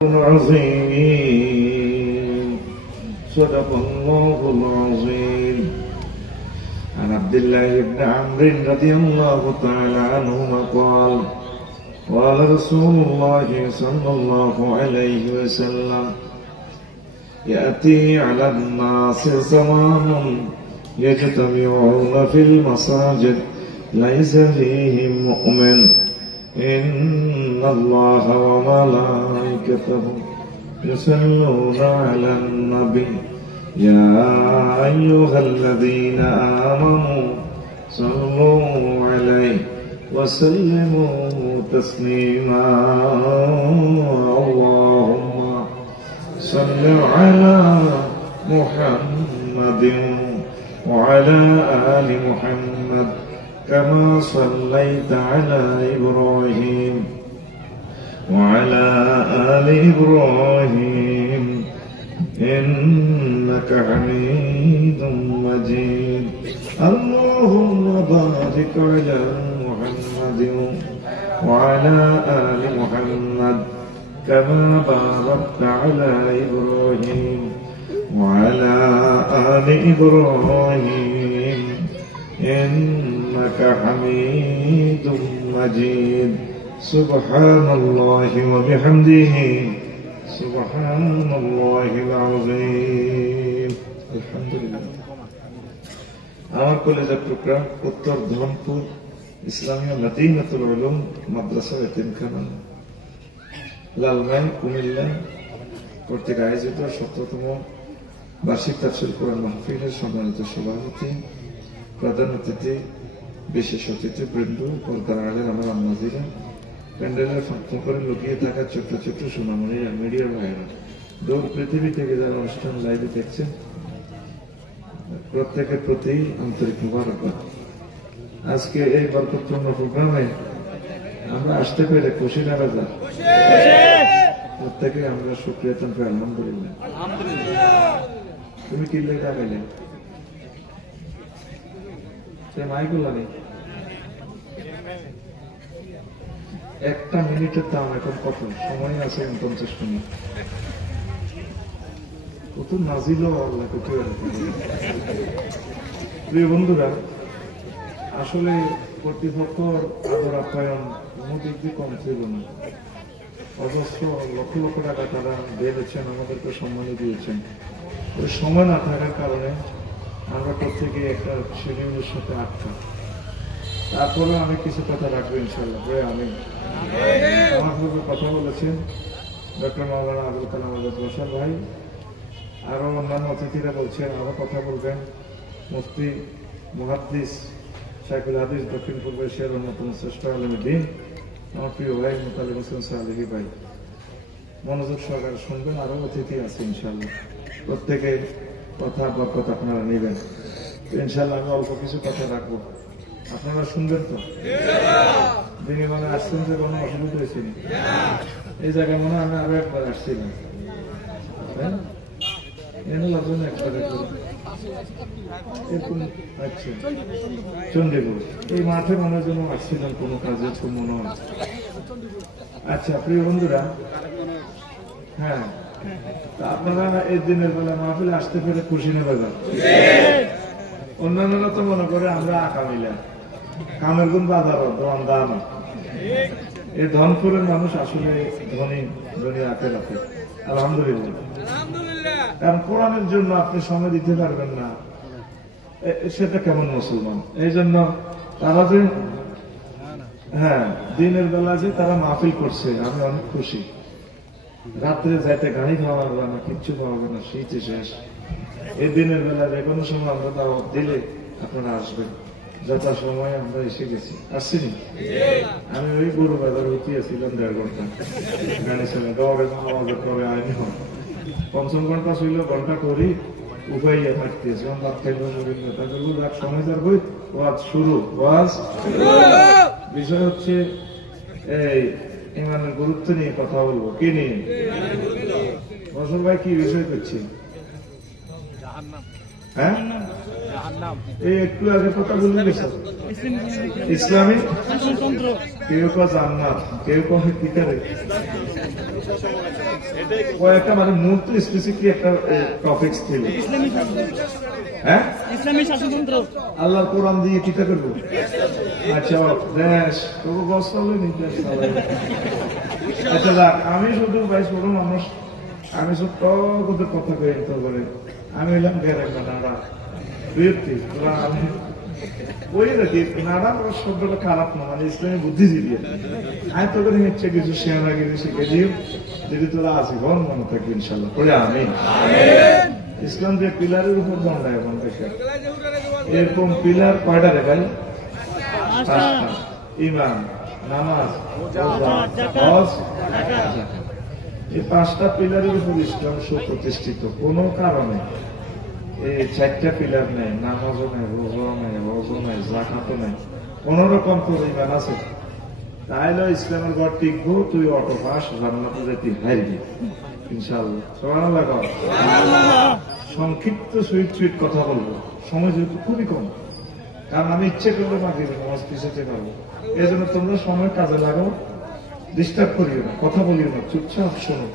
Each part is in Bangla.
العظيم صدق الله العظيم. عن عبد الله بن عمرو رضي الله تعالى عنهما قال قال رسول الله صلى الله عليه وسلم يأتي على الناس زمان يجتمعون في المساجد ليس فيهم مؤمن إن الله وملائكته يصلون على النبي يا أيها الذين آمنوا صلوا عليه وسلموا تسليما. اللهم صل على محمد وعلى آل محمد كما صليت على إبراهيم وعلى آل إبراهيم إنك حميد مجيد. اللهم بارك على محمد وعلى آل محمد كما باركت على إبراهيم وعلى آل إبراهيم إنك حميد مجيد. سبحان الله وبحمده سبحان الله العظيم. الحمد لله. আমার কলেজের টুকরা উত্তর ধরমপুর ইসলামিয়া মদিনাতুল উলুম মাদ্রাসা এতিমখানা লালমাই কুমিল্লা কর্তৃক আয়োজিত 17তম বার্ষিক তাফসীর কোরআন মাহফিলের সম্মানিত সভাপতি, প্রধান অতিথি, বিশেষ অতিথি বৃন্দ, পর্দার আড়ালের আমার আম্মাজিরা, প্যান্ডেলের ফাঁক করে লুকিয়ে থাকা ছোট্ট ছোট্ট সোনামণিরা, মিডিয়ার ভাইরা, দূর পৃথিবী থেকে যারা অনুষ্ঠান লাইভে দেখছেন, প্রত্যেকের প্রতি আন্তরিক মুবারকবাদ। আজকে এই বরকতপূর্ণ প্রোগ্রামে আমরা আসতে পেরে খুশি না রাজা? প্রত্যেকে আমরা শুকরিয়া জানাই আলহামদুলিল্লাহ। তুমি কি লেখা গেলে মাইগুলো নেই? একটা মিনিটের দাম এখন কত? সময় আছে 49 মিনিট। কত নাজিল আল্লাহ কত। প্রিয় বন্ধুরা, আসলে কর্তৃপক্ষর আদর আপ্যায়ন কোনো দিক দিয়ে কম ছিল না। অজস্র লক্ষ লক্ষ টাকা তারা বেড়েছেন, আমাদেরকে সম্মানই দিয়েছেন। ওই সময় না থাকার কারণে আমরা প্রত্যেকে একটা শিডিউলের সাথে আটকা। তারপরে আমি কিছু কথা রাখবো ইনশাল্লাহ। আমি আমার সাথে কথা বলেছেন ডক্টর মাওলানা আবুল কালাম আজাদ বসার ভাই, আরো অন্যান্য অতিথিরা বলছেন আরো কথা বলবেন। মুফতি মুহাদ্দিস শাইখুল হাদিস দক্ষিণ পূর্ব এশিয়ার অন্যতম শ্রেষ্ঠ আলেমে দ্বীন আমার প্রিয় ভাই মুতালিব হোসেন সালেহী ভাই মনোযোগ সহকারে শুনবেন। আরো অতিথি আছে ইনশাল্লাহ, প্রত্যেকে কথা বরকত আপনারা নেবেন। ইনশাল্লাহ আমি অল্প কিছু কথা রাখবো, আপনারা শুনবেন তো? দিনে মানে আসছেন যে কোনো অসুবিধা হয়েছে? এই জায়গায় মনে হয় আমি আরো একবার আসছিলাম, চন্ডীপুর এই মাঠে মনে জন্য আসছিলাম কোনো কাজে, খুব মনে হয়। আচ্ছা প্রিয় বন্ধুরা, হ্যাঁ আপনারা এই দিনের বেলা মাহফিলে আসতে পেরে খুশি না বাজার? অন্যান্যরা তো মনে করে আমরা আকামিলা, কামের গুণ বাজার দোয়ান দাম। এই ধনপুরের মানুষ আসলে ধনী ধনী আখের রাখে আলহামদুলিল্লাহ। কারণ কোরআনের জন্য আপনি সময় দিতে পারবেন না, সেটা কেমন মুসলমান? এই জন্য তারা যে হ্যাঁ দিনের বেলা যে তারা মাহফিল করছে, আমি অনেক খুশি। রাত্রে যাইতে গাড়ি খাওয়া হবে না, কিচ্ছু খাওয়া হবে না, শীতে শেষ। এই দিনের বেলা যে কোনো সময় আমরা দাওয়াত দিলে আপনারা আসবেন। যথা সময় আমরা এসে গেছি, আসছিনি? আমি ওই গরু বাজার উঠিয়েছিলাম 1.5 ঘন্টা গাড়ি চলে দৌড়ে আমাদের পরে আইনি হয়। 5 ঘন্টা ছিল, ঘন্টা করি উপাইয়া থাকতেছি। রাত খাইল নবীনতা করবো, রাত সময় যার বই ওয়াজ শুরু। ওয়াজ বিষয় হচ্ছে এই ইমানের গুরুত্ব নিয়ে কথা বলবো। কি নিয়ে? বসর ভাই কি বিষয় করছি? হ্যাঁ এই একটু আগে কথা বলে গেছে ইসলামী কেউ কয় জান্নাত, কেউ কয় কি করে কয়েকটা মানে মূল তো স্পেসিফিক একটা টপিক্স ছিল। হ্যাঁ, ইসলামী শাসনতন্ত্র আল্লাহর কোরআন দিয়ে কিতা করবো? আচ্ছা দেশ তবু গছ হলে নির্দেশ। আচ্ছা যাক, আমি শুধু ভাই ছোট মানুষ, আমি ছোট্ট কথা কয়ে করে আমি হইলাম গ্যারেক না নাড়া বৃত্তি তোরা আমি ওই রাখি নাড়া শব্দটা খারাপ না, মানে ইসলামী বুদ্ধিজীবী। আমি তোকে হচ্ছে কিছু শেয়ারা কিছু শিখে দিও যদি তোরা আজীবন মনে থাকি ইনশাল্লাহ করে। আমি ইসলাম যে পিলারের উপর দণ্ডায় এখন দেখে এরকম পিলার কয়টা দেখাই? পাঁচটা। ইমান, নামাজ, হজ, যাকাত। এই পাঁচটা পিলারের উপর ইসলাম সুপ্রতিষ্ঠিত। কোন কারণে এই চারটা পিলার নেই, নামাজও নেই, রোজাও নেই, হজও নেই, যাকাতও নেই, কোন রকম তোর ইমান আছে তাইলে ইসলামের ঘর টিকবো, তুই অটো পাস, জান্নাতে যেতে হারবি ইনশাআল্লাহ। সুবহানাল্লাহ। সংক্ষিপ্ত সুইট কথা বলবো, সময় যেহেতু খুবই কম, কারণ আমি ইচ্ছে করলে মাগরিবে নামাজ পিছাতে পারবো। এই জন্য তোমরা সময় কাজে লাগাও, ডিস্টার্ব করিও না, কথা বলিও না, চুপচাপ শোনো।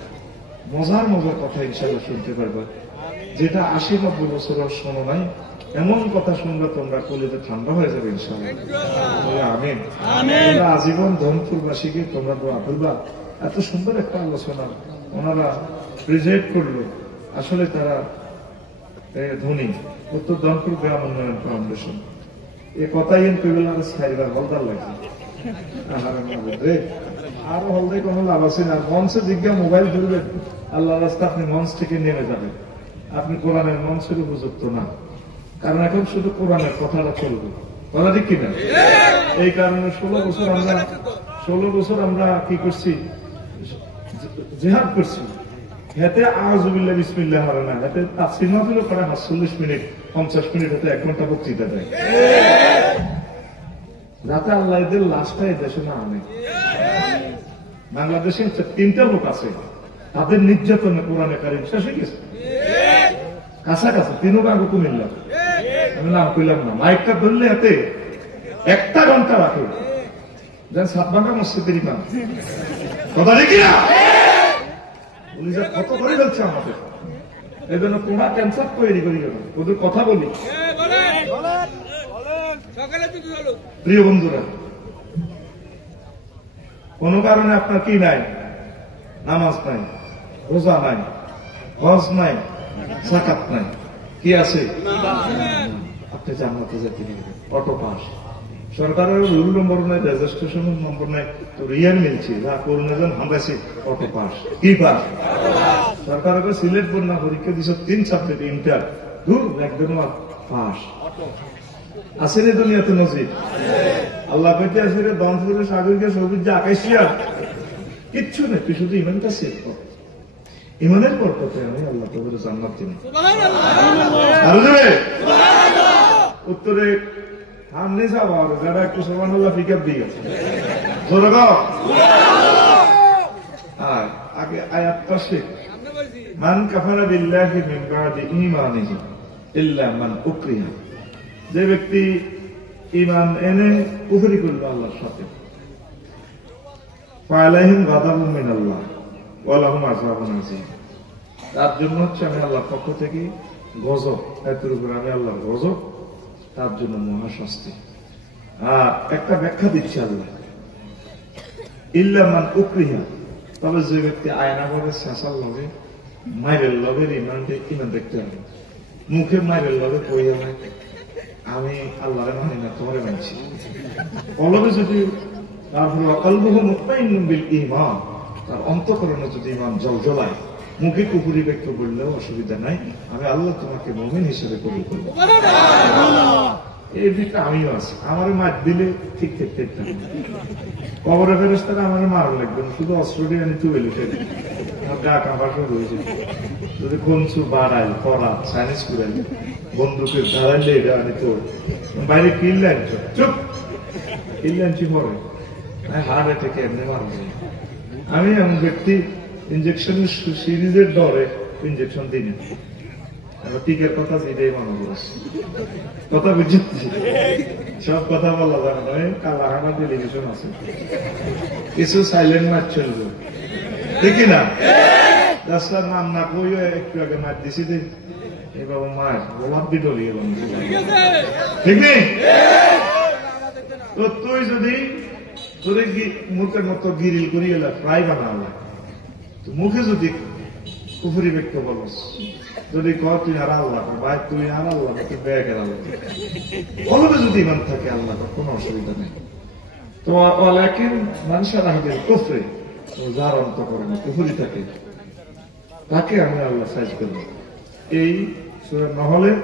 মজার মজার কথা ইনশাআল্লাহ শুনতে পারবা, যেটা ৮০-৯০ বছর শোনো নাই এমন কথা শুনবে তোমরা কলিতে ঠান্ডা হয়ে যাবে ইনশাআল্লাহ। আমিন। তোমরা আজীবন ধনপুরবাসীকে তোমরা দোয়া করবা। এত সুন্দর একটা আলোচনা ওনারা প্রেজেন্ট করলো, আসলে তারা ধনী উত্তর ধনপুর গ্রাম উন্নয়ন ফাউন্ডেশন। এ কথাই কইবার ছাইবার হলদার লাগছে আরো হলদে কোনো লাভ আছে না। মঞ্চে জিজ্ঞা মোবাইল ধরবেন, আল্লাহ রাস্তা আপনি মঞ্চ থেকে নেমে যাবেন, আপনি কোরআনের মঞ্চের উপযুক্ত না, কারণ এখন শুধু কোরআনের কথাটা চলবে, কথা ঠিক কিনা? এই কারণে 16 বছর আমরা কি করছি, জিহাদ করছি। হেতে আউযুবিল্লাহ বিসমিল্লাহ হবে না, হেতে তাফসীর মাহফিল করে ৪০ মিনিট 50 মিনিট, হতে 1 ঘন্টা বক্তৃতা দেয়, যাতে আল্লাহ এদের লাশটা এই দেশে না আনে। বাংলাদেশে 3টা লোক আছে, তাদের নির্যাতনে কোরআনে কারিম শেষ হয়ে গেছে, কাছাকাছি 3 আগে কুমিল্লা, আমি নাম কইলাম না। মাইকটা ধরলে হাতে 1টা ঘন্টা রাখে, যেন 7 ভাঙা মসজিদের ইমাম, কথা দেখি না পুলিশের কত করে ফেলছে আমাদের। এই জন্য তোমরা ক্যান্সার তৈরি করি না, ওদের কথা বলি। প্রিয় বন্ধুরা, কোন কারণে আপনার কি নাই? নামাজ নাই, রোজা নাই, হজ নাই, যাকাত নাই, কি আছে? আপনি জান্নাতে যেতে দিবেন, অটো পাস। সরকারের রুল নম্বর নাই, রেজিস্ট্রেশন নম্বর নাই, তো রিয়ার মিলছে যা করুন হামরাছি অটো পাস। কি পাস? সরকারকে সিলেক্ট করনা পরীক্ষা দিছ 3 সাবজেক্ট ইন্টার, দূর একদম পাস। আসেনি দুনিয়াতে নজির? আল্লাহ কইতে আসে রে দমপুরের সাগরকে সবুজ যে আকাশিয়া কিচ্ছু নেই, তুই শুধু ইমানটা সেভ কর। ইমানের বরকতে আমি আল্লাহ তোদের জান্নাত দিন। উত্তরে সামনে যাওয়া যারা একটু সুবহানাল্লাহ পিকআপ দিয়ে জোরে গাও। আর আগে আয়াতটা শেখ, মান কাফারা বিল্লাহি মিন বাদি ঈমানিহি ইল্লা মান উকরিহা। যে ব্যক্তি ঈমান এনে কুফরি করবে আল্লাহর সাথে, ফালাইহিম গাদাবুম মিনাল্লাহ ওয়া লাহুম আযাবুন আযীম। তার জন্য হচ্ছে আমি আল্লাহর পক্ষ থেকে গজব, এর উপর আমি আল্লাহর গজব, তার জন্য মহাশাস্তি। আর একটা ব্যাখ্যা দিচ্ছে আল্লাহ, ইল্লা মান উকরিহা, তবে যে ব্যক্তি আয়না করে শেষার লগে মাইরের লগে ইমান দেখতে হবে, মুখে মাইরের লগে কইয়া নাই আমি আল্লাহরে মানি না, তোমারে মানছি, কলবে যদি তারপরে অকলবহ মুতমাইন্নুন বিল ঈমান, তার অন্তঃকরণে যদি ঈমান জলজলায়, মুখে কুফরি ব্যক্ত বললেও অসুবিধা নাই, আমি আল্লাহ তোমাকে মুমিন হিসেবে কবুল করব। এই দিকটা আমিও আছি, আমার মার দিলে ঠিক থাকতাম, কবরে ফেরেশতারা আমার মারা লাগবে না, শুধু অস্ট্রেলিয়া নিতে হইলে ফেরে গা কাঁপা শুরু হয়েছে। যদি কনসু বাড়াই করা চাইনিজ করে বন্দুকের ধারাইলে এটা আনি তোর বাইরে কিনলে আনছো, চুপ কিনলে আনছি পরে হার্ট অ্যাটাকে এমনি মারবে। আমি এমন ব্যক্তি ইঞ্জেকশনের সিরিজের ডরে ইঞ্জেকশন দিই না, টিকের কথা যেটাই মনে করছি, কথা বুঝছি, সব কথা বলা যাবে না, কালাহানা টেলিভিশন আছে, কিছু সাইলেন্ট ম্যাচ চলবে, ঠিক না? রাস্তার নাম না কইও একটু আগে মার দিছি যে এই বাবা মার গোলাপ দি ডলি এলাম, ঠিক নেই? তো তুই যদি তোর মুখের মতো গিরিল করি এলা প্রায় বানাবো, মুখে যদি কুফুরি ব্যক্ত বলস, যদি কর তুই আর আল্লাহ ভাই তুই আর আল্লাহ তুই ব্যাগের আল্লাহ বলবে, যদি ইমান থাকে আল্লাহ কোনো অসুবিধা নেই। তো অলাকিন মানুষের আহদের কুফরে যার অন্ত করে না কুফুরি থাকে তাকে আমি আল্লাহ সাইজ করবো। এই সূরা নহলের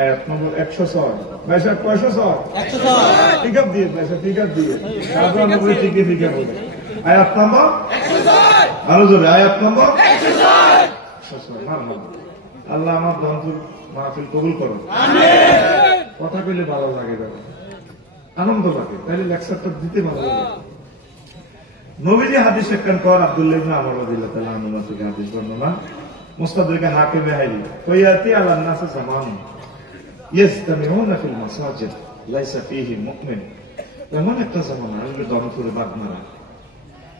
আয়াত নম্বর 106। পয়সা 106 ঠিক আপ দিয়ে পয়সা ঠিক আপ দিয়ে ঠিক বলে আয়াত নম্বর 106 আরো জোরে আয়াত নম্বর 106। আল্লাহ আমার বন্ধুর মাহফিল কবুল করো, কথা কইলে ভালো লাগে, আনন্দ লাগে, তাইলে লেকচারটা দিতে ভালো লাগে। নবীজি হাদিস একখান কর আব্দুল্লাহ ইবনে আমর রাদিয়াল্লাহু তাআলা আনহু থেকে হাদিস বর্ণনা, মুস্তাদরিকে হাকিমে হাইলি কইয়াতি আলান নাস জামান ইস্তামিউনা ফিল মাসাজিদ লাইসা ফীহি মুমিন। এমন একটা জামানা আসবে দমপুরে বাগমারা,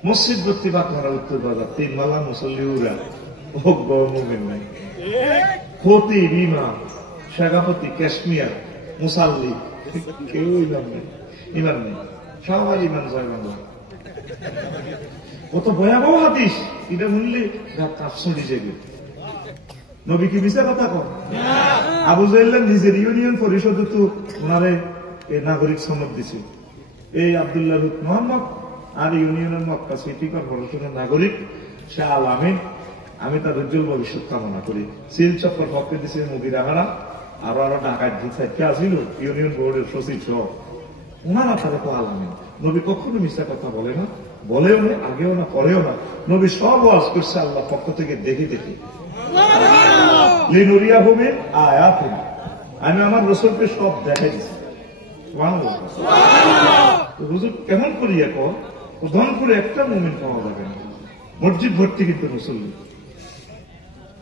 মসজিদ ভর্তি বাগমারা, উত্তর বাজার 3 মালা মুসল্লিউরা ও মুমিন নাই, খতিব ইমাম সভাপতি কাশ্মীর মুসাল্লি কেউ ইমান নেই, সবার ইমান জয় বাংলা। কত ভয়াবহ হাদিস, এটা শুনলে কাপসড়ি যাবে। নবী কি মিছা কথা কর? আবু জাহেল নিজের ইউনিয়ন পরিষদে তো ওনারে নাগরিক সনদ দিছে, এই আব্দুল্লাহ মোহাম্মদ আর ইউনিয়নের মক্কা সিটি কর্পোরেশনের নাগরিক শাহ আল আমিন, আমি তার উজ্জ্বল ভবিষ্যৎ কামনা করি। সিল চক্কর পক্ষে দিছে মুদির আহারা, আরো ঢাকায় কে আসিল ইউনিয়ন বোর্ডের সচিব সহ, ওনারা তারা তো আল আমিন। নবী কখনো মিথ্যা কথা বলে না, বলেও না, আগেও না, পরেও না। নবী সব ওয়াজ করছে আল্লাহ পক্ষ থেকে দেখে দেখে। লিনুরিয়া ভূমি আয়াত, আমি আমার রসুলকে সব দেখাই দিচ্ছি। হুজুর কেমন করিয়া কর, ধন করে একটা মুমিন পাওয়া যাবে না, মসজিদ ভর্তি কিন্তু মুসল্লি।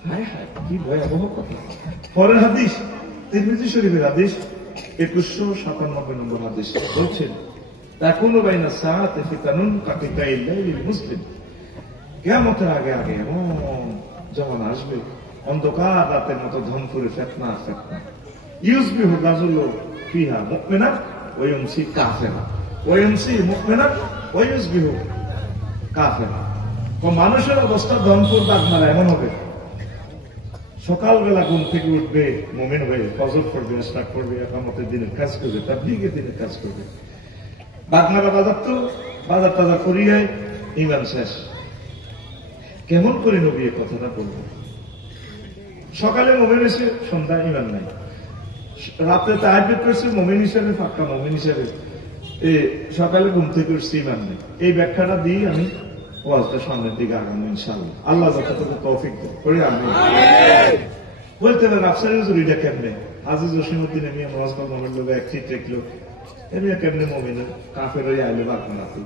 হায় হায় কি ভয়াবহ কথা। পরের হাদিস তিরমিজি শরীফের হাদিস 2197 নম্বর হাদিস বলছেন, তাকুনু বাইনা সাআতি ফিতানুন কাকিতাইল লাইলিল মুসলিম। কিয়ামতের আগে আগে এমন জামানা আসবে, অন্ধকার রাতের মতো ধনপুরে ফিতনা ফিতনা। ইউসবিহু রাজুলু ফিহা মুমিনান ওয়া ইউমসি কাফিরা ওয়া ইউমসি মুমিনান ওয়া ইউসবিহু কাফিরা। মানুষের অবস্থা ধনপুর বাগমারা এমন হবে, সকালবেলা ঘুম থেকে উঠবে মুমিন হয়ে, ফজর পড়বে, ইশরাক করবে, ইকামতের দিনের কাজ করবে, তাবলীগের দিনের কাজ করবে। বাগমারা বাজার তো বাজার টাজার করিয়ে ইমান শেষ। কেমন করে নবী এই কথাটা বলবো? সকালে মুমিন এসে সন্ধ্যা ইমান নাই, রাতে তাহাজ্জুদ করছে মুমিন হিসেবে, ফাঁকা মুমিন হিসেবে, সকালে ঘুম থেকে উঠছে ইমান নেই। এই ব্যাখ্যাটা দিয়ে আমি ওয়াজটা সামনের দিকে আগামী ইনশাআল্লাহ, আল্লাহ যথাযথ তৌফিক করে আমি বলতে পারেন। আফসারি হুজুরিটা কেমনে আজিজ জসিমউদ্দিন আমি নামাজ পড়ানোর লোক এক চিত্র একলো এমনি কেমনে মুমিন কাফের হয়ে আইলে বাগমারাতে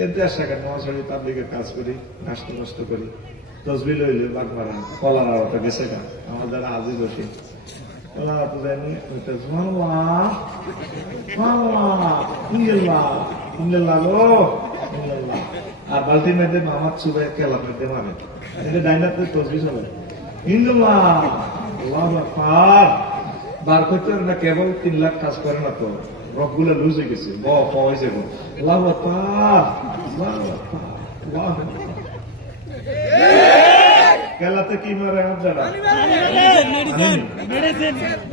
এর 1.5 টাকা নামাজ পড়ি, তাবলীগের কাজ করি, নাস্তা নষ্ট করি, তসবিহ লইলে বাগমারা কলার আওয়াটা গেছে গা আমার দ্বারা আজিজ জসিম কলার আওয়াটা যায়নি, সুবহানাল্লাহ সুবহানাল্লাহ ইল্লাল্লাহ ইল্লাল্লাহ গো ইল্লাল্লাহ। আর বালতির মধ্যে মামার চুবাই কেলার মধ্যে মানে এটা ডাইনাতে তসবিহ চলে ইল্লাল্লাহ আল্লাহু আকবার। বার করতে না কেবল 3 লাখ কাজ করে না তো, রকগুলা লুজ হয়ে গেছে, হয়ে যাবো। আল্লাহু আকবার আল্লাহু আকবার আল্লাহু আকবার। কেলাতে কি মারে আপনারা?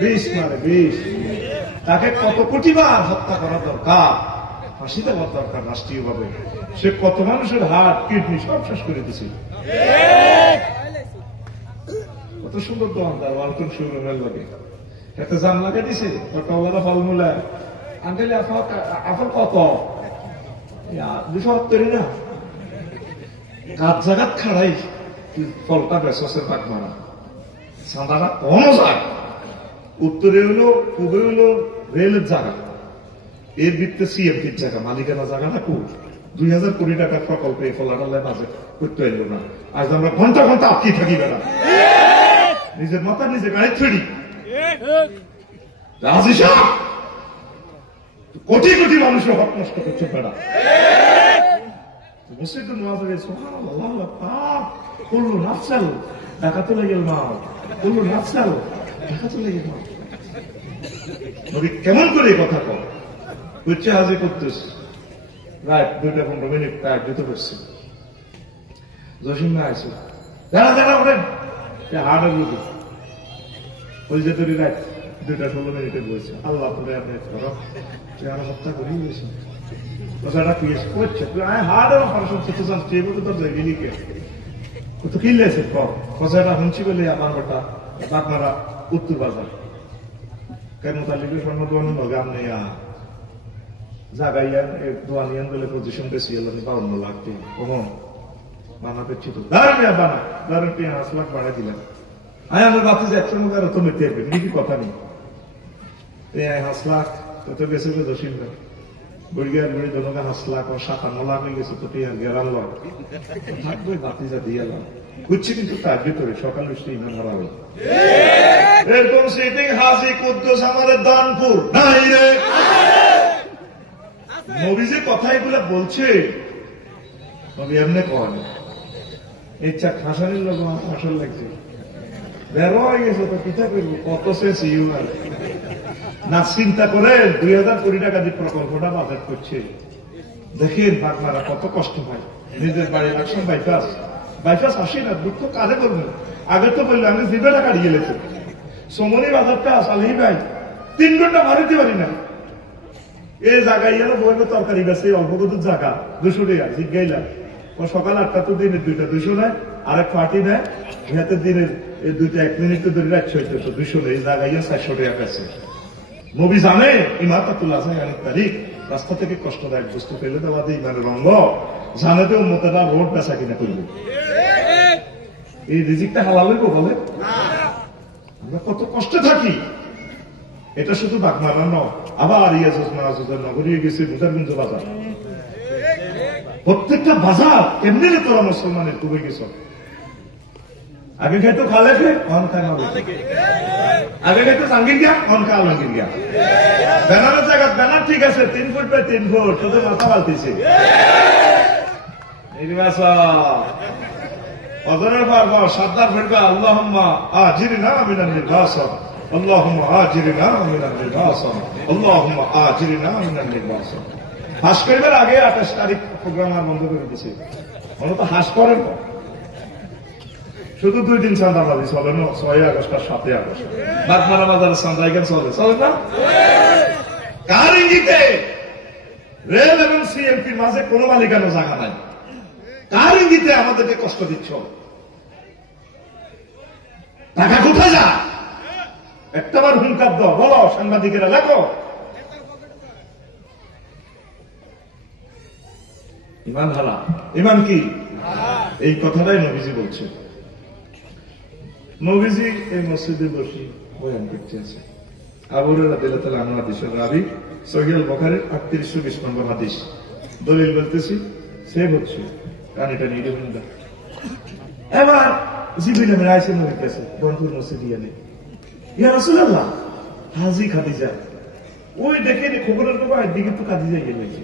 বিষ মারে, বিষ। তাকে কত কোটি বার হত্যা করা দরকার, ফাঁসি দেওয়ার দরকার রাষ্ট্রীয় ভাবে। সে কত মানুষের হার্ট কিডনি সব শেষ করে দিছে। কত সুন্দর দোকানদার ওয়ালটন শোরুমের লাগে একটা জাম লাগিয়ে দিছে, টোটাওয়ালা ফলমূলা আঙ্কেল আপেল কত 270 না, কাজ জায়গাত খাড়াই ফলটা বেসসের পাক মারা সাদাটা কোন যায়, উত্তরে হলো পূবে হলো রেলের জায়গা, এর ভিত্তে সিএমপির জায়গা, মালিকানা জায়গাটা খুব 2000 কোটি টাকার প্রকল্পে এই ফলাটালে বাজেট করতে এলো না। আজ আমরা ঘন্টা ঘন্টা আটকে থাকি বেড়া, নিজের মাথা নিজে গাড়ি ছড়ি রাজিশা কোটি কোটি মানুষের হক নষ্ট করছে বেড়া। মসজিদে নামাজ পড়ে সুবহানাল্লাহ পাক কুল্লু নাফসাল ডাকাতুল মাউত কুল্লু নাফসাল ডাকাতুল মাউত। নবী কেমন করে কথা কয় উচ্চে হাজির করতেছে রাত 2:15 তার জুতো করছে জসিম না আছে যারা যারা ওঠেন হার্টের রুগী ওই যে তৈরি রাত 2:16 বলছে আল্লাহ করে আপনি আর হত্যা করি গেছে কথাটা কি করছে হার্টের অপারেশন করতে চান সেভাবে তো যাইনি কে তো কিনলেছে কথাটা শুনছি বলে আমার বেটা আপনারা উত্তর বাজার কেন তালিবের স্বর্ণ দোয়ান গান নেই জাগাইয়ান দোয়ানিয়ান বলে পজিশন বেশি এলো 52 লাখ কমন বানাতে ছিল দাঁড়ান বানা দাঁড়ান 5 লাখ বাড়াই দিলাম আমার বাতি যে 100 মুখ আর তো মেতে কি কথা নেই 5 লাখ তো বেশি জসিম না বইগার বই জনগণ 5 লাখ 57 লাখ হয়ে গেছে তো টিয়ার গেরাল থাকবে বাতি যা দিয়ে এলাম বুঝছি কিন্তু তার ভিতরে সকাল বৃষ্টি ইমান হারাবে এরকম সিটিং হাজি কুদ্দুস আমাদের দানপুর নাই রে নবী যে কথা এগুলা বলছে নবী এমনি কন ইচ্ছা খাসানির লোক আসল লাগছে বের হয়ে গেছে তো পিঠা করবো কত শেষ ইউনার না চিন্তা করে 2000 কোটি টাকা দিয়ে প্রকল্পটা বাজেট করছে দেখেন বাগমারা কত কষ্ট হয় নিজের বাড়ি লাকসাম বাইপাস আসি না দুঃখ কাজে করবেন আগে তো বললে আমি জিবে টাকা দিয়ে গেলেছি সমনি বাজারটা আসালেই ভাই 3 ঘন্টা ভাড়িতে পারি না এই জায়গায় গেলে বইবে তরকারি বেছে অল্প কত জায়গা 200 টাকা জিজ্ঞাইলাম ও সকাল 8টা তো দিনের 2টা 200 নেয় আরেক পার্টি নেয় হাতে দিনের 2টা 1 মিনিট তো ধরে রাখছে তো 200 নেই এই জায়গায় 400 টাকা পেয়েছে নবী জানে ইমাতাতুল্লাহ তারিখ রাস্তা থেকে কষ্টদায়ক বস্তু ফেলে দেওয়া দিয়ে ইমানের রঙ্গ জানে তো উম্মতেরা রোড বেচা কিনা করবে এই রিজিকটা হালাল হইব বলে আমরা কত কষ্টে থাকি এটা শুধু বাগমারা নয় আবার ইয়াজুজের নগরী গেছে মুজারগঞ্জ বাজার প্রত্যেকটা বাজার কেমনি তোরা মুসলমানের ডুবে গেছ আগে খাইতো খালে অন খায় না আগে খাইতো জাঙ্গির গিয়া অন খা আলমগীর গিয়া ব্যানারের জায়গা ব্যানার ঠিক আছে 3 ফুট বাই 3 ফুট তোদের মাথা পাল্টেছে অজরের পর সাদ্দার ফেরবে আল্লাহুম্মা আজিরনা মিনান নিবাসন আল্লাহুম্মা আজিরনা মিনান নিবাসন আল্লাহুম্মা আজিরনা মিনান নিবাসন হাস করবার আগে 28 তারিখ প্রোগ্রাম আর বন্ধ করে দিয়েছে ওরা তো হাস করেন শুধু 2 দিন চাঁদাবাজি চলে না 6 আগস্ট আর 7 আগস্ট বাগমারা বাজারের চাঁদা এখানে চলে না কার ইঙ্গিতে রেল এবং সিএমপির মাঝে কোনো মালিকানা জায়গা নাই কার ইঙ্গিতে আমাদেরকে কষ্ট দিচ্ছ টাকা কোথায় যা একটাবার হুঙ্কার দাও বলো সাংবাদিকেরা লেখো ইমান হারা ইমান কি এই কথাটাই নবীজি বলছে নবীজি এই মসজিদে বসে বয়ান করতে আছে আবু হুরায়রা রাদিয়াল্লাহু তাআলা আনহু হাদিসের রাবী সহিহ আল বুখারীর 3820 নম্বর হাদিস দলিল বলতেছি সেভ হচ্ছে কানেটা নিয়ে দেখুন এবার জিবরিল আমিন আয়েশা নবীর কাছে রংপুর মসজিদে গেলেন ইয়া রাসূলুল্লাহ হাজি খাদিজা ওই দেখে খবরের তো একদিকে তো খাদিজা গেছে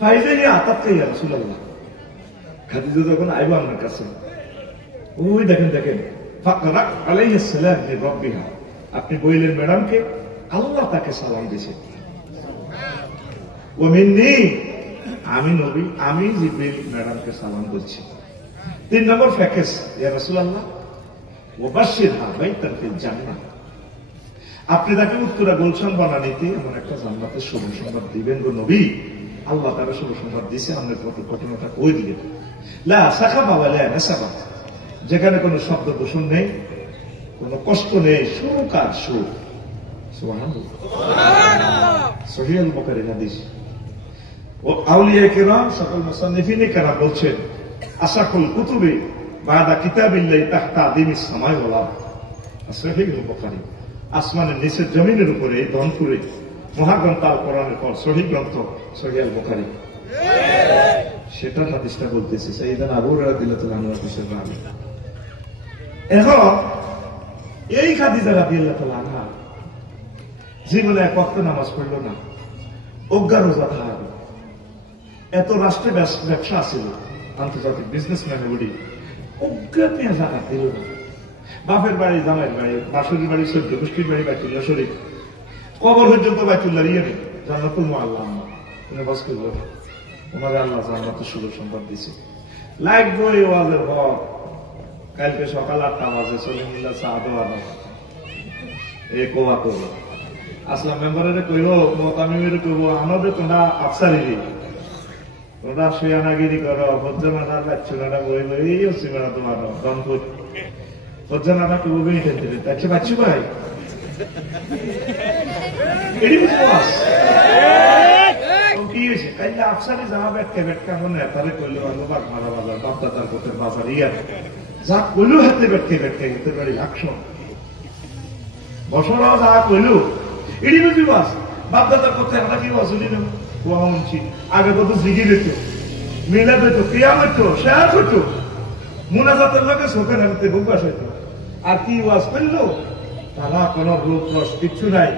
ফাইজা ইয়া আতাতকে ইয়া রাসূলুল্লাহ খাদিজা যখন আইবো আমার কাছে ওই দেখেন ফাকরা আলাইহিস সালাম লি রাব্বিহা আপনি বললেন ম্যাডামকে আল্লাহ তাকে সালাম দিয়েছে ও মিন্নি আমি নবী আমি জিবরিল ম্যাডামকে সালাম বলছি 3 নম্বর ফ্যাকেস ইয়া রাসূলুল্লাহ ওয়াবাশশিরহা বাইতান ফিল জান্নাহ আপনি তাকে উত্তরা গুলশান বানানিতে এমন একটা জান্নাতের শুভ সংবাদ দিবেন গো নবী আল্লাহ তাআলা শুভ সংবাদ দিয়েছে আমাদের প্রতি ঘটনাটা কই দিলেন লা সাখাবা ওয়ালা নাসাবা যেখানে কোনো শব্দ দূষণ নেই কোনো কষ্ট নেই সুখ আর সুখ সুবহানাল্লাহ সহিহ আল বুখারী হাদিস ও আউলিয়া কিরাম সকল মুসান্নিফিন কিরাম বলছেন আসাকুল কুতুবে বাদা কিতাবিল্লাহি তাহতা আদিমিস সামাই ওয়াল আরদ সহিহ আল বুখারী আসমানের নিচে জমিনের উপরে এই ধনপুরে মহাগ্রন্থ আল কোরআনের পর সহিহ গ্রন্থ সহিহ আল বুখারী সেটা হাদিসটা বলতেছে সাইয়েদনা আবু হুরায়রা রাদিয়াল্লাহু তাআলা আনহু হাদিসের রাবী এখন এই খাদিজা রাদিয়াল্লাহু তাআলা আনহা জীবনে এক ওয়াক্ত নামাজ পড়ল না অজ্ঞা রোজা থাকবে এত রাষ্ট্রে ব্যবসা ছিল আন্তর্জাতিক বিজনেসম্যান বলি অজ্ঞাত নিয়ে জাকাত দিল না। বাপের বাড়ি, জামাইয়ের বাড়ি, বাসুরির বাড়ি, সদ্য গোষ্ঠীর বাড়ি বাইতুল্লাহ শরীফ, কবর পর্যন্ত বাইতুল্লাহ ইয়ে নেই। জান্নাতুল মুআল্লা উনি বাস করল, ওনারে আল্লাহ জান্নাতের সুযোগ সংবাদ দিছে। লাগবো এই ওয়াজের হক। কালকে সকাল 8টা বাজে সলিমুল্লাহ সাহাদো আনো এ কোয়া করবো আসলাম মেম্বারের কইব, মতামিমের কইব, আমাদের তোমরা আফসারি তোমরা সুয়ানাগিরি করো, হজ্জানার বাচ্চুনাটা বই বই এই হচ্ছে মেলা তোমার রংপুর হজ্জানাটা কেউ বই খেলতে দেখছে বাচ্চু ভাই এটি বুঝবো কি হয়েছে তাইলে আফসারি যাওয়া ব্যাটকে ব্যাটকে এখন নেতারে করলে বাগ মারা বাজার বাপদাতার কোটের বাজার ইয়া যা কইল হাতে ব্যাটকে ব্যাটকে হতে পারি একশো বছর যা কইল এটি বুঝি বাস বাপদাতার করতে আমরা কি বসলি না কুয়াছি আগে কত জিগি দিত মিলা দিত কেয়া হইতো শেয়ার হইতো মুনাজাতের লোকে চোখে নামতে বুকবাস হইতো আর কি ওয়াজ করলো তারা কোন রূপ রস কিচ্ছু নাই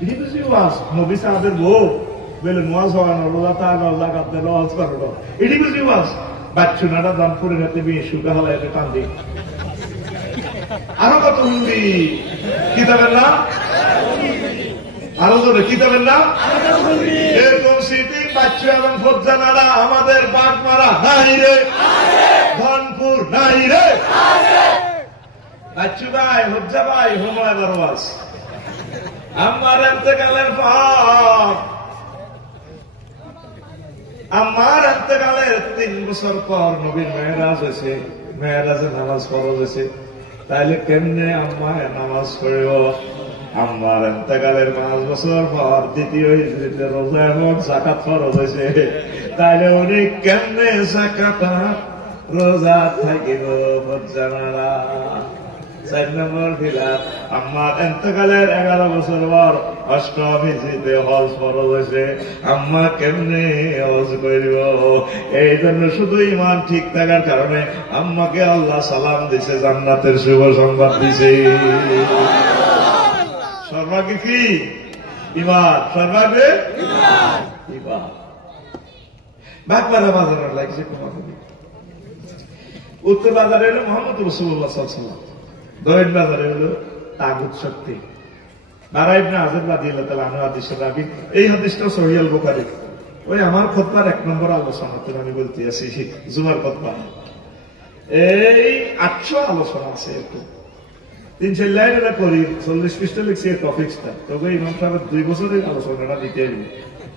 এটি বুঝি ওয়াজ নবী সাহাবের বউ বলে নোয়াজ হওয়ানো রোজা তাহানো জাগাতে লজ করো এটি বুঝি ওয়াজ বাচ্চুনাটা জামপুরের হাতে বিয়ে সুগা হলা এতে টান দিই আরো কত হুন্দি কিতাবের নাম আরো জোরে কিতাবের নাম এরকম স্মৃতি বাচ্চু এবং ফজ্জানারা আমাদের বাঘ মারা নাই রে ধনপুর নাই রে বাচ্চু ভাই হজ্জা ভাই হোময় বরবাস আমার এতেকালের পর আমার এতেকালের 3 বছর পর নবীর মেহরাজ হয়েছে মেহরাজে নামাজ ফরজ হয়েছে তাইলে কেমনে আম্মায় নামাজ পড়ব আমার এতেকালের 5 বছর পর দ্বিতীয় হিজরিতে রোজা এবং যাকাত ফরজ হয়েছে তাইলে উনি কেমনে যাকাত রোজা থাকিব জানারা 4 নম্বর বিলাপ আমার এতেকালের 11 বছর পর অষ্টম হিজরিতে হজ ফরজ হয়েছে আম্মা কেমনে হজ করিব এই জন্য শুধু ইমান ঠিক থাকার কারণে আম্মাকে আল্লাহ সালাম দিছে জান্নাতের শুভ সংবাদ দিছে সর্বাগে কি ইমান সর্বাগে ইমান বাগবাড়া বাজার লাগছে উত্তর বাজারে হলো মোহাম্মদ রাসূলুল্লাহ সাল্লাল্লাহু আলাইহি ওয়াসাল্লাম দক্ষিণ বাজারে হলো তাগুত শক্তি বারা ইবনে আযব রাদিয়াল্লাহু তাআলা আনহু হাদিসের রাবী এই হাদিসটা সহিহ আল বুখারী ওই আমার খুতবার 1 নম্বর আলোচনাতে আমি বলতে আছি জুমার খুতবা এই 800 আলোচনা আছে একটু 3-4 লাইনের করি 40 পৃষ্ঠা লিখছি এই টপিকসটা তবে ইমাম সাহেব 2 বছরের আলোচনাটা দিতে হবে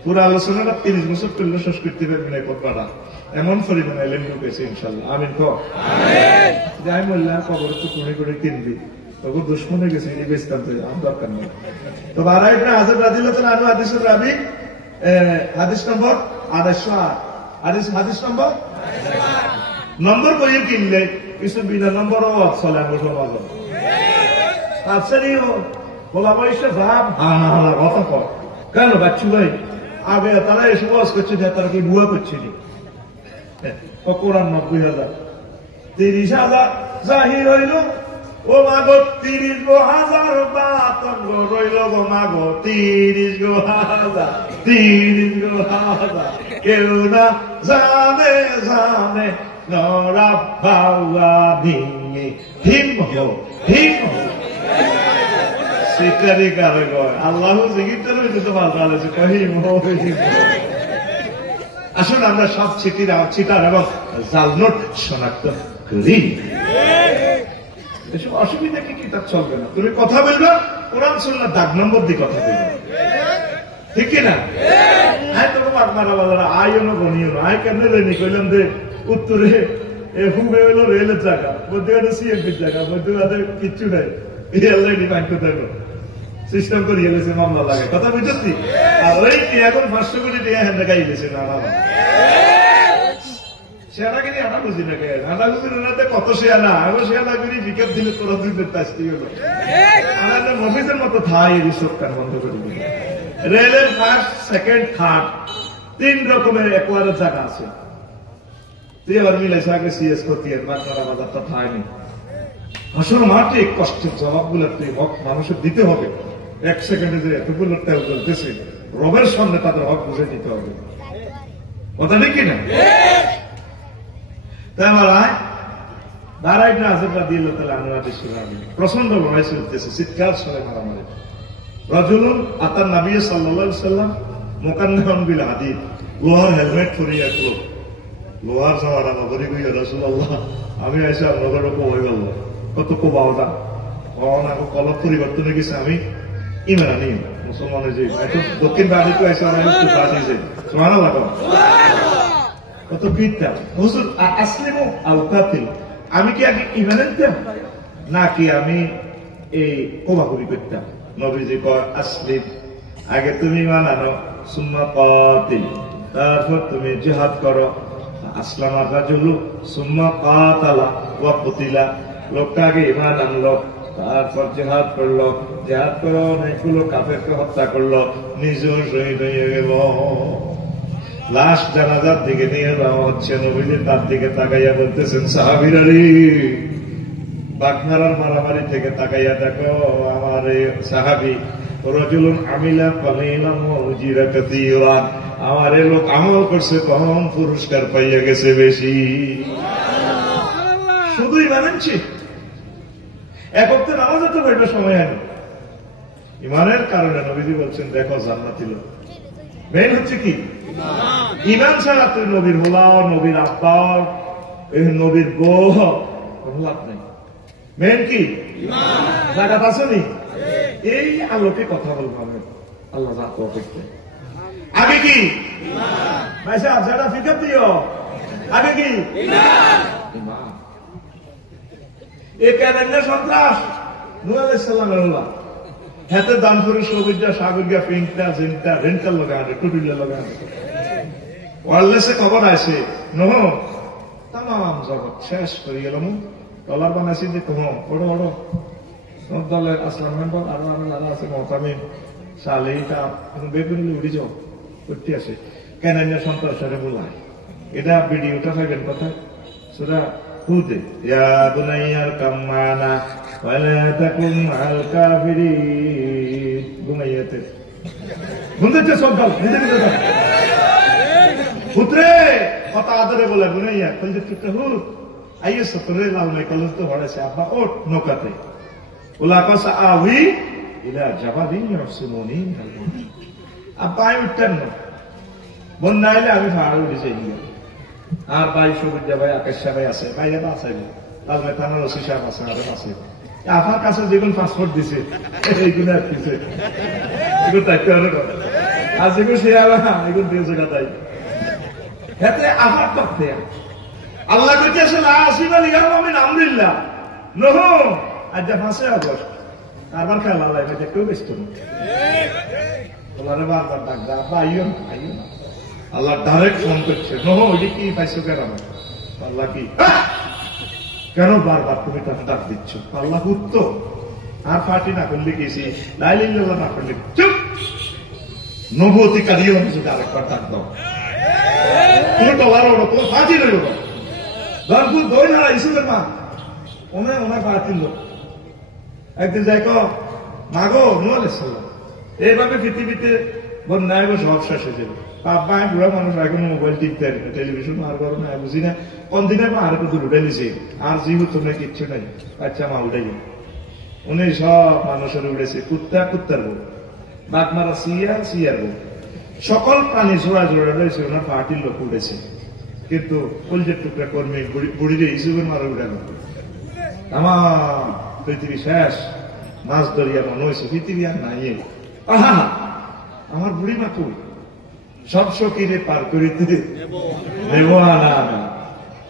পুরো আলোচনাটা 30 বছর করলে শেষ করতে পারবেন এই খুতবাটা এমন পরিমাণে এলেম ঢুকেছে ইনশাআল্লাহ আমিন কো আমিন যাই মোল্লা কবর তো করে করে কিনবি তখন দুশ্মনে গেছে এই বেস্তাম তো আম দরকার নেই তো বারা ইবনে আযব রাদিয়াল্লাহু তাআলা আনহু হাদিসের রাবী হাদিস নম্বর 808 হাদিস নম্বর 808 নম্বর করিয়ে কিনলে কিছু বিনা নম্বরও চলে আমার সমাজ আচ্ছারিও বলা বয়সে ভাব হানা কথা কর কেন বাচ্চু ভাই আগে তারা এসে বস করছে তারা কি বুয়া করছিলি কোরআন 90,000 30,000 জাহির হইল ও মাগো 30,000 বাতঙ্গ রইল গো মাগো 30,000 কেউ না জানে জানে নরা বাউয়া ভিঙে হিম হো শিকারি কারে গয় আল্লাহ জিগিতে রয়েছে তোমার কাছে কহিম হো আসলে আমরা সব চিটার এবং জাল নোট শনাক্ত করি এসব অসুবিধা কি কিতাব চলবে না তুমি কথা বলবে কোরআন সুন্নাহ দাগ নম্বর দিয়ে কথা বলবে ঠিক কিনা হ্যাঁ তো মারা বাজার আয়ও গণিও না আয় কেমনে রেনি কইলাম যে উত্তরে হুবে হলো রেলের জায়গা মধ্যে সিএমপির জায়গা মধ্যে কিচ্ছু নাই এই আল্লাহ ডিমান্ড করতে হবে সিস্টেম করে গেলেছে মামলা লাগে কথা বুঝছি আর ওই এখন 500 কোটি টাকা হ্যান্ডে গাই গেছে না সেনাগিরি আনা বুঝি না কে আনা বুঝি না কত শেয়ানা আমি সেনাগিরি বিকেট দিলে তোরা দুই তাস্তি হলো আমাদের মফিসের মতো থাই এই সরকার বন্ধ করে দিল রেলের ফার্স্ট সেকেন্ড থার্ড 3 রকমের একবারের জায়গা আছে তুই আবার মিলাইছে আগে সিএস করতে বাগমারা বাজারটা থাইনি আসলে মাঠে কষ্টের জবাবগুলো তুই হক মানুষের দিতে হবে 1 সেকেন্ডে যে এতগুলো তেল জ্বলতেছে রবের সামনে তাদের হক বুঝে দিতে হবে কথা ঠিক কিনা তাই আমার দাঁড়াইটা আজরটা দিল তাহলে আনুয়াদের সুরাবি প্রচন্ড লড়াই চলতেছে, চিৎকার সরে মারামারি। রাজুলুন আতার নবী সাল্লাল্লাহু আলাইহি সাল্লাম মুকান্নাহুন বিল হাদিদ, লোহার হেলমেট পরিয়ে রাখলো, লোহার সামারা নগরী কইয়া রাসূলুল্লাহ আমি আইসা নগর হয়ে গেল কত কোবাওটা কলক পরিবর্তন হয়ে গেছে, আমি ইমান আনি মুসলমানের যে দক্ষিণ বাড়িতে আইসা বাড়িয়েছে সুবহানাল্লাহ কত পিতা হুজুর আসলিমু আল কাতিল, আমি কি আগে ইমান আনতাম নাকি আমি এই কোবাকুবি করতাম? নবীজি কয় আসলিম, আগে তুমি ইমান আনো, সুম্মা কাতিল, তারপর তুমি জিহাদ করো। আসলামার রাজুলু সুম্মা কাতালা ওয়া কুতিলা, লোকটা আগে ইমান আনলো, তারপর জিহাদ করলো, জিহাদ করে অনেকগুলো কাফেরকে হত্যা করলো, নিজেও শহীদ হয়ে গেল। লাশ জানাজার দিকে নিয়ে যাওয়া হচ্ছে, নবীজি তার দিকে তাকাইয়া বলতেছেন সাহাবীরা রে, বাগনারার মারামারি থেকে তাকাইয়া দেখো আমার সাহাবী রাজুলুন আমিলা কালিলান ওয়া উজিরা কাসীরান, আমার এই লোক আমল করছে কম, পুরস্কার পাইয়া গেছে বেশি। শুধুই মানছি এক ওয়াক্ত নামাজে তো বইটা সময় হয় না, ইমানের কারণে নবীজি বলছেন দেখো জান্নাতি লোক। মেন হচ্ছে কি ইমান ছাড়া তুই নবীর হোলা, নবীর আব্বা, নবীর বউ কোনো লাভ নেই। মেন কি জায়গাটা আছে নি, এই আলোকে কথা বলবো আমি, আল্লাহ যা করতে আগে কি ভাইসা যারা ফিকার দিও, আগে কি ইমান। এই কেদারনাথ সন্ত্রাস নূহ আলাইহিস সালাম হাতে দান করে সবুজা সাগরিয়া পিঙ্কটা জিনটা রেন্টাল লাগানো টুটুলে লাগানো ওয়ারলেসে খবর আছে নহ তাম জগৎ শেষ করে গেলাম ডলার বানাইছি যে কহ ওড়ো ওড়ো দলের আসলাম মেম্বার আরো আরো আছে মতামি শালিটা বেগুন উড়ি যাও করতে আসে কেদারনাথ সন্ত্রাসের বলায়। এটা ভিডিওটা পাইবেন কোথায়? সূরা হুদে, ইয়া বুনাইয়ার কাম্মানা ওয়ালা তাকুন মাআল কাফিরিন। বুনাইয়াতে বুনতে সন্তান নিজে নিজে পুত্রে কথা আদরে বলে বুনাইয়া কলজে টুকটা হুদ আইয়ে সতরে লাল মে কলজ তো হড়েছে আব্বা ওঠ নৌকাতে ওলা কাসা আউই ইলা জাবাদিন ইয়াসিমুনিন আব্বা আই উঠতেন না, বন্যা এলে আমি পাহাড়ে উঠে যাই আর ভাই সুবিধা ভাই আকাশ ভাই আছে, ভাই আছে তাহলে থানার ওসি সাহেব আছে, আরো আছে আপনার কাছে যেগুলো পাসপোর্ট দিছে এইগুলো আর দিছে এগুলো দায়িত্ব আর যেগুলো সে এগুলো দিয়েছে কথাই হাতে আফার করতে আল্লাহ করতে আসলে আসিবা লিগাম আমি আমরিল্লাহ নহ আজ 5 আগস্ট আবার খেলা লাগবে কেউ ব্যস্ত না, তোমার বারবার ডাক দা আইও না আইও না। আল্লাহ ডাইরেক্ট ফোন করছে নহ ওই কি পাইছো কেন? আল্লাহ কি কেন বারবার তুমি তাকে ডাক দিচ্ছ? আল্লাহ উত্তর আর পার্টি না করলে গেছি লাইলিল্লাহ না করলে চুপ নবতী কারিয়ে যদি আরেকবার ডাক দাও তুমি ডলার ওড়ো তোমার ফাঁচি রইল ধরপুর দই না ইসুলের মা ওনার পার্টির লোক একদিন যাই মাগো নূহ আলাইহিস সালাম এইভাবে পৃথিবীতে বন্যায় সব শেষ হয়ে যাবে। বাবা বুড়া মানুষ এখন মোবাইল টিপতে টেলিভিশন আর করো না বুঝি না কোন দিনে মা আর একটু উঠে নিছে আর জীব তোমরা কিচ্ছু নাই, বাচ্চা মা উঠে গেল উনি সব মানুষের উঠেছে কুত্তা কুত্তার বউ, বাঘ মারা সিয়ার বউ, সকল প্রাণী জোড়া জোড়া রয়েছে ওনার পার্টির লোক উঠেছে, কিন্তু কলজের টুকরা কর্মী বুড়িরে ইসুবের মারা উঠে গেল। আমার পৃথিবী শেষ, মাছ দরিয়া মনে হয়েছে পৃথিবী আর নাই। আহা আমার বুড়ি মা কই সব সখীরে পার করিতে নেব না,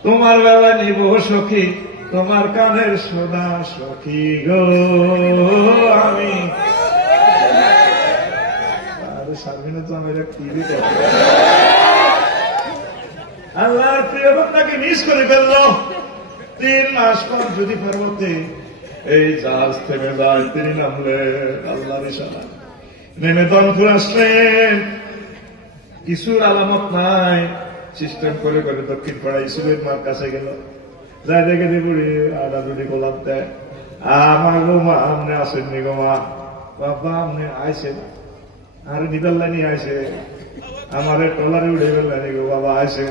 তোমার বাবা নিব সখী তোমার কানের সোনা সখী গো আমি সার্বিনা তো আমার কি দিতে আল্লাহর প্রিয় বান্দাকে মিস করে ফেললো। 3 মাস পর যদি পর্বতে এই জাহাজ থেমে যায় তিনি নামলেন আল্লাহর ইশারা নেমে দমপুর আসলেন, কিছুর আলামত নাই, সিস্টেম করে করে দক্ষিণ পাড়া ইসুবের মার কাছে গেল, যাই দেখে বুড়ি আদা দুটি গোলাপ দেয়, আমার গো মা আপনি আসেননি গো মা, বাবা আপনি আইসেন আর নিবেল্লানি আইসে আমার টলারে উঠে বেললানি গো বাবা আইসে,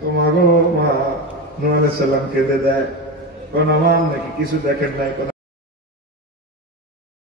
তোমার গো মা নূহ আলাইহিস সালাম কেঁদে দেয়, কোন আমার নাকি কিছু দেখেন নাই, কোন